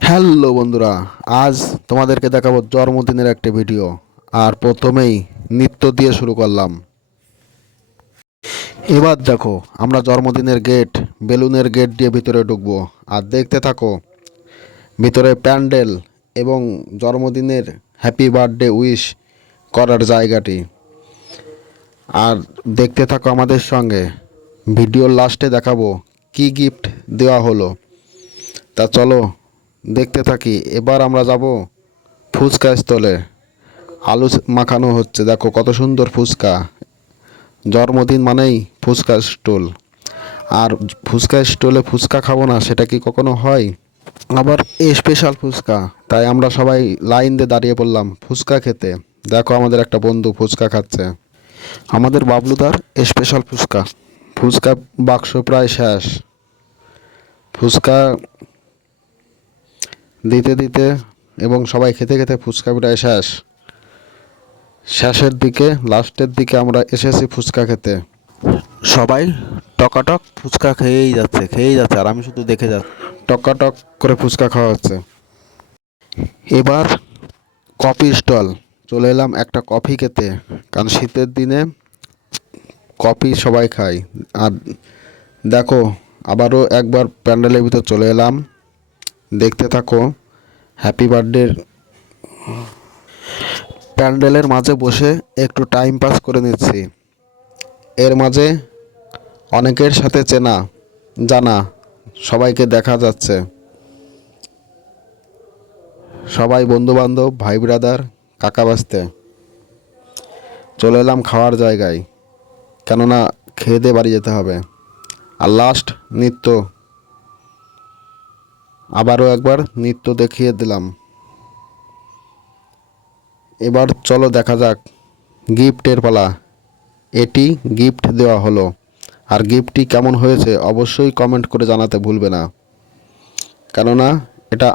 Hello বন্ধুরা, আজ তোমাদেরকে দেখাবো জন্মদিনের একটা ভিডিও। আর প্রথমেই নৃত্য দিয়ে শুরু করলাম। এবার দেখো, আমরা জন্মদিনের গেট, বেলুনের গেট দিয়ে ভিতরে ঢুকবো। আর দেখতে থাকো ভিতরে প্যান্ডেল এবং জন্মদিনের হ্যাপি বার্থডে উইশ করার জায়গাটি। আর দেখতে থাকো আমাদের সঙ্গে। ভিডিওর লাস্টে দেখাবো কি গিফট দেওয়া হলো। তা চলো দেখতে থাকি। এবার আমরা যাব ফুচকা স্থলে। আলু মাখানো হচ্ছে, দেখো কত সুন্দর ফুচকা। জন্মদিন মানেই ফুচকা স্টল। আর ফুচকা স্টলে ফুচকা খাবো না সেটা কি কখনো হয়? আবার স্পেশাল ফুচকা, তাই আমরা সবাই লাইন দিয়ে দাঁড়িয়ে পড়লাম ফুচকা খেতে। দেখো আমাদের একটা বন্ধু ফুচকা খাচ্ছে, আমাদের বাবলুদার স্পেশাল ফুচকা। ফুচকা বাক্স প্রায় শেষ। ফুচকা দিতে দিতে এবং সবাই খেতে খেতে ফুচকা প্রায় শেষ। শেষের দিকে, লাস্টের দিকে আমরা এসেছি ফুচকা খেতে। সবাই টকাটক ফুচকা খেয়েই যাচ্ছে আর আমি শুধু দেখে যাচ্ছি। টকাটক করে ফুচকা খাওয়া হচ্ছে। এবার কফি স্টল, চলে এলাম একটা কফি খেতে, কারণ শীতের দিনে কফি সবাই খায়। আর দেখো আবারও একবার প্যান্ডেলের ভিতর চলে এলাম। দেখতে থাকো হ্যাপি বার্থডের প্যান্ডেলের মাঝে বসে একটু টাইম পাস করে নিচ্ছি। এর মাঝে অনেকের সাথে চেনা জানা সবাইকে দেখা যাচ্ছে। সবাই বন্ধুবান্ধব, ভাই ব্রাদার, কাকা বাস্তে। চলে এলাম খাওয়ার জায়গায়, কেননা খেয়ে দিয়ে বাড়ি যেতে হবে। আর লাস্ট নৃত্য, আবারও একবার নৃত্য দেখিয়ে দিলাম। এবার চলো দেখা যাক গিফটের পালা। এটি গিফট দেওয়া হলো। আর গিফটটি কেমন হয়েছে অবশ্যই কমেন্ট করে জানাতে ভুলবে না, কেননা এটা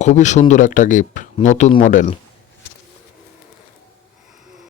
খুবই সুন্দর একটা গিফট, নতুন মডেল।